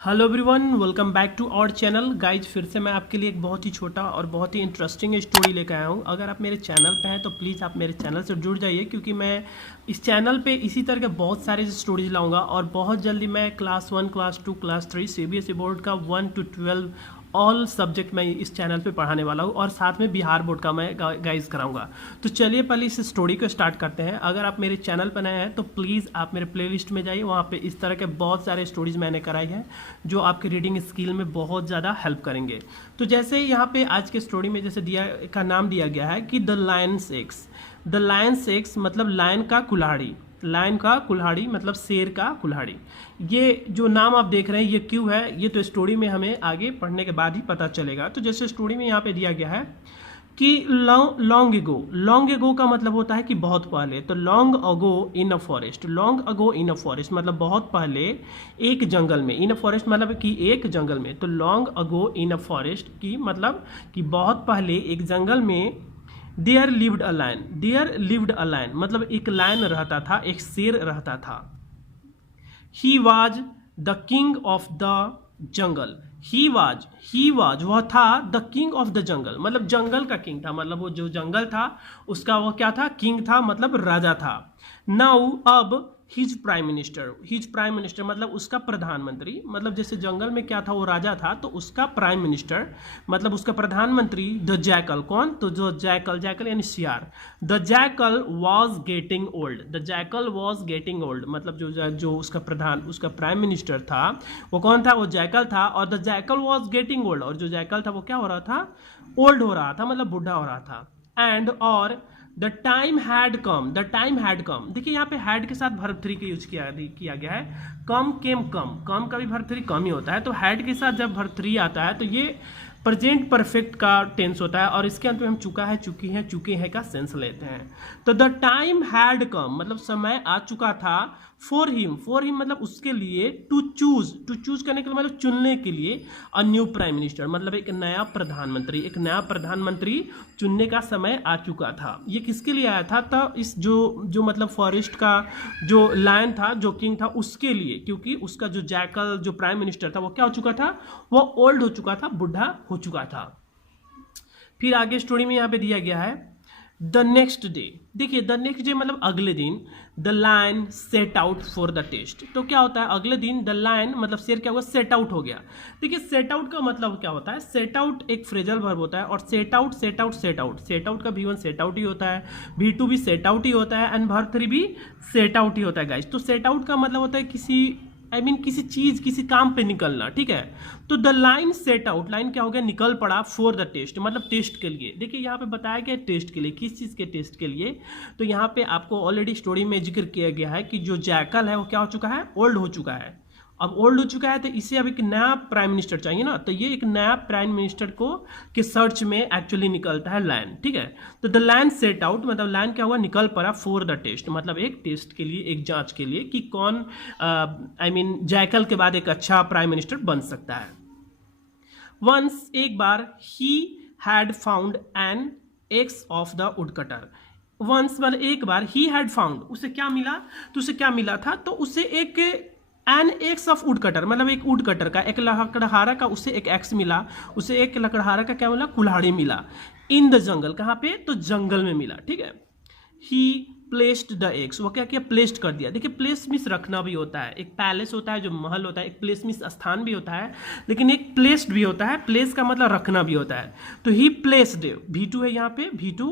Hello everyone, welcome back to our channel. Guys फिर से मैं आपके लिए एक बहुत ही छोटा और बहुत ही इंटरेस्टिंग स्टोरी लेकर आया हूँ। अगर आप मेरे चैनल पे हैं तो प्लीज़ आप मेरे चैनल से जुड़ जाइए, क्योंकि मैं इस चैनल पे इसी तरह के बहुत सारे स्टोरीज लाऊंगा और बहुत जल्दी मैं class 1, class 2, class 3 CBSE board का 1 to 12 ऑल सब्जेक्ट मैं इस चैनल पे पढ़ाने वाला हूँ और साथ में बिहार बोर्ड का मैं गाइज कराऊंगा। तो चलिए पहले इस स्टोरी को स्टार्ट करते हैं। अगर आप मेरे चैनल पर नए हैं तो प्लीज़ आप मेरे प्लेलिस्ट में जाइए, वहाँ पे इस तरह के बहुत सारे स्टोरीज मैंने कराई हैं जो आपके रीडिंग स्किल में बहुत ज़्यादा हेल्प करेंगे। तो जैसे यहाँ पे आज के स्टोरी में जैसे दिया का नाम दिया गया है कि the lion's axe. The lion's axe मतलब लायन का कुल्हाड़ी, लायन का कुल्हाड़ी मतलब शेर का कुल्हाड़ी। ये जो नाम आप देख रहे हैं ये क्यों है, ये तो स्टोरी में हमें आगे पढ़ने के बाद ही पता चलेगा। तो जैसे स्टोरी में यहाँ पे दिया गया है कि लॉन्ग एगो, लॉन्ग एगो का मतलब होता है कि बहुत पहले। तो long ago in a forest, long ago in a forest मतलब बहुत पहले एक जंगल में। इन अ फॉरेस्ट मतलब कि एक जंगल में। तो long ago in a forest की मतलब कि बहुत पहले एक जंगल में there lived a lion, there lived a lion मतलब एक लायन रहता था, एक शेर रहता था। He was the king of the jungle. He was वह था the king of the jungle मतलब जंगल का किंग था, मतलब वो जो जंगल था उसका वो क्या था, किंग था मतलब राजा था। नाउ अब हिज प्राइम मिनिस्टर मतलब उसका प्रधानमंत्री, मतलब जैसे जंगल में क्या था वो राजा था तो उसका प्राइम मिनिस्टर मतलब उसका प्रधानमंत्री द जैकल, कौन, तो जो जैकल, जैकल यानी सियार। The jackal was getting old, the jackal was getting old मतलब जो उसका प्राइम मिनिस्टर था वो कौन था, वो जैकल था। और the jackal was getting old, और जो जैकल था वो क्या हो रहा था, ओल्ड हो रहा था मतलब बुढ़ा हो रहा था। एंड और the time had come, the time had come, देखिए यहाँ पे हैड के साथ वर्ब थ्री का यूज किया गया है। कम केम कम, कम का भी वर्ब थ्री कम ही होता है, तो हैड के साथ जब वर्ब थ्री आता है तो ये प्रेजेंट परफेक्ट का टेंस होता है और इसके अंत में हम चुका है, चुकी है, चुके हैं का सेंस लेते हैं। तो द टाइम हैड कम मतलब समय आ चुका था। फॉर हिम मतलब उसके लिए। टू चूज करने के लिए मतलब चुनने के लिए। अ न्यू प्राइम मिनिस्टर मतलब एक नया प्रधानमंत्री चुनने का समय आ चुका था। ये किसके लिए आया था, तो इस जो मतलब फॉरेस्ट का जो लायन था, जो किंग था, उसके लिए, क्योंकि उसका जो जैकल जो प्राइम मिनिस्टर था वो क्या हो चुका था, वो ओल्ड हो चुका था, बुढ़ा हो चुका था। फिर आगे स्टोरी में यहाँ पे दिया गया है द नेक्स्ट डे। देखिए द नेक्स्ट डे मतलब अगले दिन। The lion set out for the test, तो क्या होता है अगले दिन द लायन मतलब शेर क्या हुआ, सेट आउट हो गया। देखिए सेट आउट का मतलब क्या होता है, सेट आउट एक फ्रेजल वर्ब होता है और सेट आउट का V1 सेट आउट ही होता है, V2 भी सेट आउट ही होता है एंड वर्ब 3 भी सेट आउट ही होता है गाइस। तो सेट आउट का मतलब होता है किसी किसी चीज, किसी काम पे निकलना, ठीक है। तो the line set out, line क्या हो गया, निकल पड़ा फॉर द टेस्ट मतलब टेस्ट के लिए। देखिए यहाँ पे बताया गया टेस्ट के लिए, किस चीज के टेस्ट के लिए, तो यहाँ पे आपको ऑलरेडी स्टोरी में जिक्र किया गया है कि जो जैकल है वो क्या हो चुका है, ओल्ड हो चुका है। अब ओल्ड हो चुका है तो इसे अब एक नया प्राइम मिनिस्टर चाहिए ना, तो ये एक नया प्राइम मिनिस्टर को के सर्च में एक्चुअली निकलता है लायन, ठीक है। तो द लायन सेट आउट मतलब लायन क्या हुआ, निकल पड़ा फॉर द टेस्ट मतलब एक टेस्ट के लिए, एक जांच के लिए कि कौन जैकल के बाद एक अच्छा प्राइम मिनिस्टर बन सकता है। वंस एक बार ही had found an axe of the woodcutter. Once मतलब एक बार, ही हैड फाउंड उसे क्या मिला, तो उसे क्या मिला था, तो उसे एक an axe of woodcutter मतलब एक वुड कटर का, एक लकड़हारा का उसे एक एक्स मिला, उसे एक लकड़हारा का क्या मिला, कुल्हाड़ी मिला। इन द जंगल, कहाँ पे, तो जंगल में मिला, ठीक है। ही प्लेस्ड द एग्स, वो क्या किया, प्लेस्ड कर दिया। देखिए प्लेस मीन्स रखना भी होता है, एक पैलेस होता है जो महल होता है, एक प्लेस मीन्स स्थान भी होता है, लेकिन एक प्लेस्ड भी होता है, प्लेस का मतलब रखना भी होता है। तो ही प्लेस्ड, V2 है यहाँ पे, V2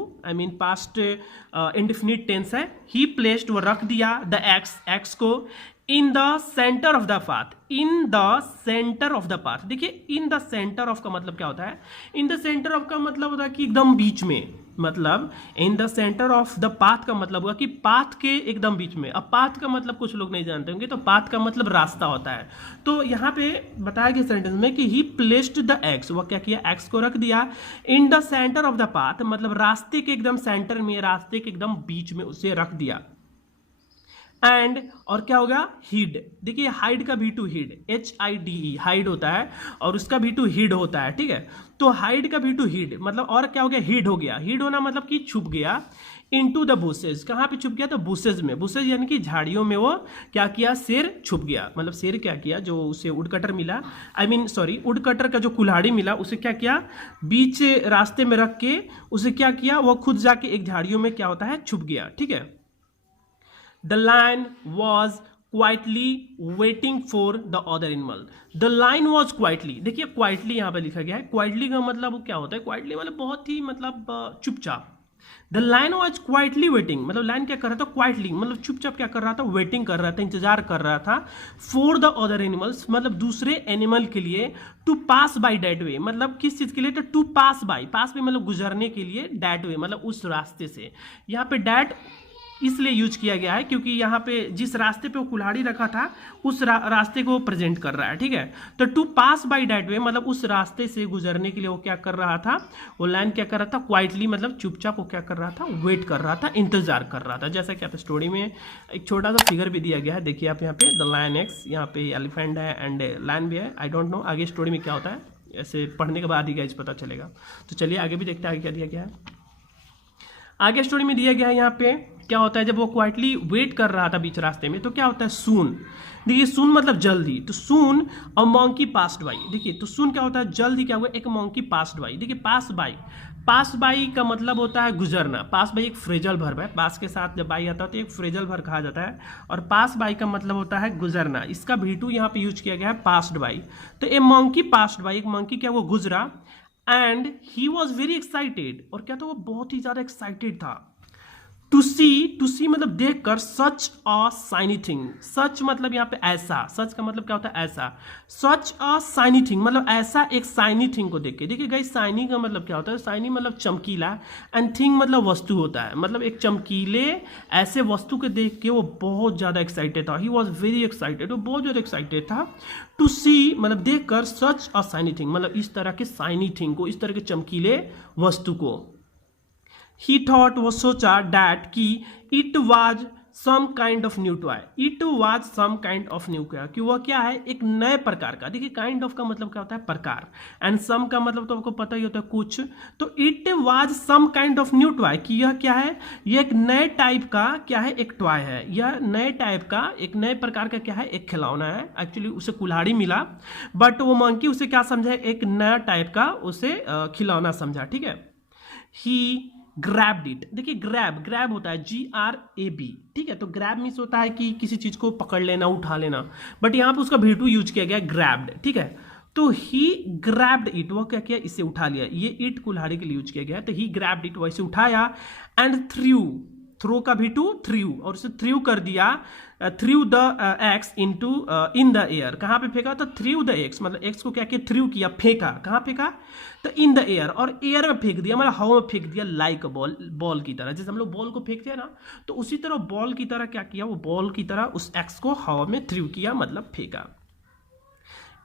पास्ट इंडेफिनिट टेंस है। ही प्लेस्ड वो रख दिया, द एक्स को in the centre of the path, in the centre of the path. देखिए इन द सेंटर ऑफ का मतलब क्या होता है, इन द सेंटर ऑफ का मतलब होता है कि एकदम बीच में, मतलब in the centre of the path का मतलब हुआ कि पाथ के एकदम बीच में। अब पाथ का मतलब कुछ लोग नहीं जानते होंगे, तो पाथ का मतलब रास्ता होता है। तो यहाँ पे बताया गया सेंटेंस में कि ही प्लेस्ड द एक्स, वो क्या किया, एक्स को रख दिया in the centre of the path मतलब रास्ते के एकदम सेंटर में, रास्ते के एकदम बीच में उसे रख दिया। एंड और क्या होगा हीड, देखिए हाइड का भी टू हीड, HIDE हाइड होता है और उसका भी टू हीड होता है, ठीक है। तो हाइड का भी टू हीड मतलब और क्या हो गया हीड हो गया, हीड होना मतलब कि छुप गया इनटू द बुशेज, कहाँ पे छुप गया तो बुशेज में, बुशेज यानी कि झाड़ियों में वो क्या किया शेर छुप गया, मतलब शेर क्या किया जो उसे वुडकटर मिला, आई मीन सॉरी वुडकटर का जो कुल्हाड़ी मिला उसे क्या किया बीच रास्ते में रख के उसे क्या किया वो खुद जाके एक झाड़ियों में क्या होता है छुप गया, ठीक है। The lion was quietly waiting for the other animal. The lion was quietly, देखिए quietly यहाँ पे लिखा गया है, quietly का मतलब क्या होता है, quietly मतलब बहुत ही मतलब चुपचाप। The lion was quietly waiting, मतलब लाइन क्या कर रहा था quietly मतलब चुपचाप क्या कर रहा था वेटिंग कर रहा था, इंतजार कर रहा था for the other animals मतलब दूसरे एनिमल के लिए, to pass by that way मतलब किस चीज के लिए, तो to pass by, पास में मतलब गुजरने के लिए, that way मतलब उस रास्ते से, यहाँ पे that इसलिए यूज किया गया है क्योंकि यहाँ पे जिस रास्ते पे वो कुल्हाड़ी रखा था उस रास्ते को प्रेजेंट कर रहा है, ठीक है। तो to pass by that way मतलब उस रास्ते से गुजरने के लिए वो क्या कर रहा था, वो लाइन क्या कर रहा था क्वाइटली मतलब चुपचाप वो क्या कर रहा था वेट कर रहा था, इंतजार कर रहा था। जैसा कि आप स्टोरी में एक छोटा सा फिगर भी दिया गया है, देखिए आप यहाँ पे द लायन एक्स, यहाँ पे एलिफेंट है एंड लायन भी है। आई डोंट नो आगे स्टोरी में क्या होता है, ऐसे पढ़ने के बाद ही गाइस पता चलेगा। तो चलिए आगे भी देखते हैं आगे क्या दिया गया है। आगे स्टोरी में दिया गया है यहाँ पे क्या होता है, जब वो क्वाइटली वेट कर रहा था बीच रास्ते में तो क्या होता है सून, देखिए सून मतलब जल्दी, तो सून और मंकी पास्ड बाई, देखिए तो सून क्या होता है जल्दी क्या हुआ, एक मंकी पास्ड बाई, देखिए पास बाई, पास बाई का मतलब होता है गुजरना, पास बाई एक फ्रेजल वर्ब है, पास के साथ जब बाई आता है तो एक फ्रेजल वर्ब कहा जाता है और पास बाई का मतलब होता है गुजरना, इसका V2 यहाँ पे यूज किया गया है पास्ड बाई। तो ए मंकी पास्ड बाई, एक मंकी क्या वो गुजरा and he was very excited, और क्या था वो बहुत ही ज्यादा एक्साइटेड था, टू सी मतलब देखकर सच अ शाइनी थिंग, सच मतलब यहाँ पे ऐसा, सच का मतलब क्या होता है ऐसा, सच अ शाइनी थिंग मतलब ऐसा एक शाइनी थिंग को देख के, देखिए गाइस शाइनी का मतलब क्या होता है, शाइनी मतलब चमकीला एंड थिंग मतलब वस्तु होता है, मतलब एक चमकीले ऐसे वस्तु को देख के वो बहुत ज़्यादा एक्साइटेड था, ही वॉज वेरी एक्साइटेड, वो बहुत ज़्यादा एक्साइटेड था, टू सी मतलब देखकर सच अ शाइनी थिंग मतलब इस तरह के शाइनी थिंग को, इस तरह के चमकीले वस्तु को। He thought वो सोचा डैट कि it was some kind of new toy, it was some kind of new toy कि वह क्या है एक नए प्रकार का, देखिए kind of का मतलब क्या होता है प्रकार एंड some का मतलब तो आपको पता ही होता है कुछ, तो it was some kind of new toy कि यह क्या है, यह एक नए टाइप का क्या है एक टॉय है, यह नए टाइप का एक नए प्रकार का क्या है एक खिलौना है, एक्चुअली उसे कुल्हाड़ी मिला बट वो मंकी उसे क्या समझा एक नया टाइप का उसे खिलौना समझा, ठीक है। ही ग्रैब्ड इट, देखिए ग्रैब होता है GRAB, ठीक है, तो ग्रैब मीन्स होता है कि किसी चीज को पकड़ लेना उठा लेना, बट यहाँ पे उसका V2 यूज किया गया ग्रैब्ड, ठीक है। तो ही ग्रैब्ड इट, वो क्या किया इसे उठा लिया, ये इट कुल्हाड़ी के लिए यूज किया गया, तो ही ग्रैब्ड इट वैसे उठाया एंड थ्रो का V2 थ्रू और उसे थ्रू कर दिया, through the x into in the air, कहाँ पे फेंका तो थ्रू द एक्स मतलब एक्स को क्या किया थ्रू किया, फेंका, कहाँ फेंका तो इन द एयर, और एयर में फेंक दिया मतलब हवा में फेंक दिया, लाइक बॉल की तरह, जैसे हम लोग बॉल को फेंकते हैं ना, तो उसी तरह बॉल की तरह क्या किया वो बॉल की तरह उस एक्स को हवा में थ्रू किया मतलब फेंका।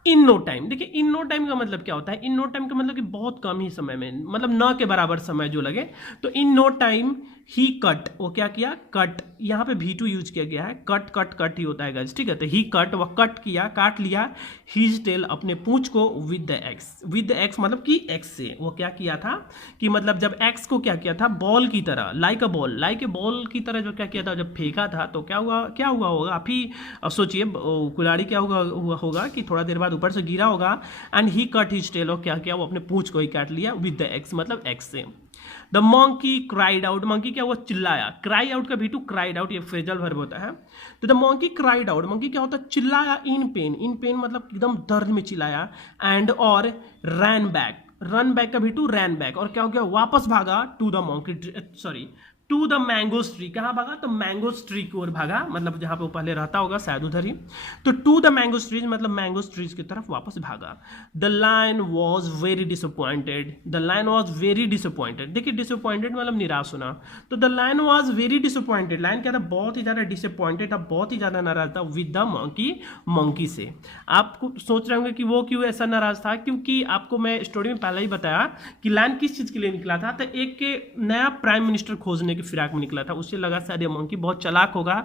इन नो टाइम, देखिए इन नो टाइम का मतलब क्या होता है, इन नो टाइम का मतलब कि बहुत कम ही समय में, मतलब न के बराबर समय जो लगे, तो इन नो टाइम ही कट, वो क्या किया कट, यहाँ पे V2 यूज किया गया है, कट ही होता है गाइस, ठीक है। तो ही कट वह कट किया काट लिया हिज टेल अपने पूंछ को विद द एक्स मतलब कि एक्स से, वो क्या किया था कि मतलब जब एक्स को क्या किया था बॉल की तरह लाइक ए बॉल की तरह जो क्या किया था जब फेंका था तो क्या हुआ होगा आप ही सोचिए, कुल्हाड़ी क्या हुआ होगा कि थोड़ा देर बाद ऊपर से गिरा होगा and he cut his tail, और क्या किया वो अपने पूंछ को ही काट लिया विद द एक्स मतलब एक्स से। The monkey cried out, monkey क्या हुआ चिल्लाया, क्राई आउट का V2 क्राइड आउट ये फ्रेजल वर्ब होता है, तो the monkey cried out, monkey क्या होता है चिल्लाया इन पेन मतलब एकदम दर्द में चिल्लाया, एंड और रन बैक का V2 रैन बैक, और क्या हो गया वापस भागा to the monkey sorry to the mangoes tree, कहाँ भागा तो मैंगोस ट्री की ओर भागा, मतलब जहां पे वो पहले रहता होगा शायद उधर ही, तो टू द मैंगोस ट्रीज मतलब मैंगोस ट्रीज की तरफ वापस भागा। The lion was very disappointed, देखिए डिसअपॉइंटेड मतलब निराश होना, तो the lion was very disappointed, lion क्या था बहुत ही ज्यादा डिसअपॉइंटेड था, बहुत ही ज्यादा नाराज था विद द मंकी से। आपको सोच रहे होंगे कि वो क्यों ऐसा नाराज था, क्योंकि आपको मैं स्टोरी में पहले ही बताया कि लायन किस चीज के लिए निकला था, तो एक नया प्राइम मिनिस्टर खोजने की फिराक में निकला था। उससे लगा शायद ये मंकी बहुत चालाक होगा,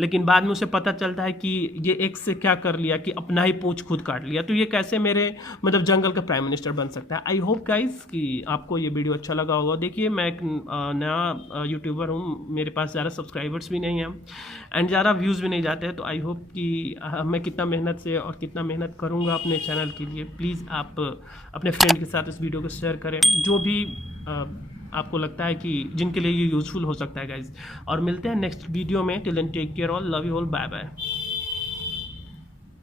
लेकिन बाद में उसे पता चलता है कि ये एक्स से क्या कर लिया कि अपना ही पूंछ खुद काट लिया। तो ये कैसे मेरे मतलब जंगल का प्राइम मिनिस्टर बन सकता है। आई होप गाइस कि आपको ये वीडियो अच्छा लगा होगा। देखिए मैं एक नया यूट्यूबर हूँ, मेरे पास ज़्यादा सब्सक्राइबर्स भी नहीं हैं एंड ज़्यादा व्यूज़ भी नहीं जाते हैं। तो आई होप कि मैं कितना मेहनत से और कितना मेहनत करूँगा अपने चैनल के लिए। प्लीज़ आप अपने फ्रेंड के साथ इस वीडियो को शेयर करें, जो भी आपको लगता है कि जिनके लिए ये यूज़फुल हो सकता है गाइज। और मिलते हैं नेक्स्ट वीडियो में। Till then take care all, love you all, bye bye.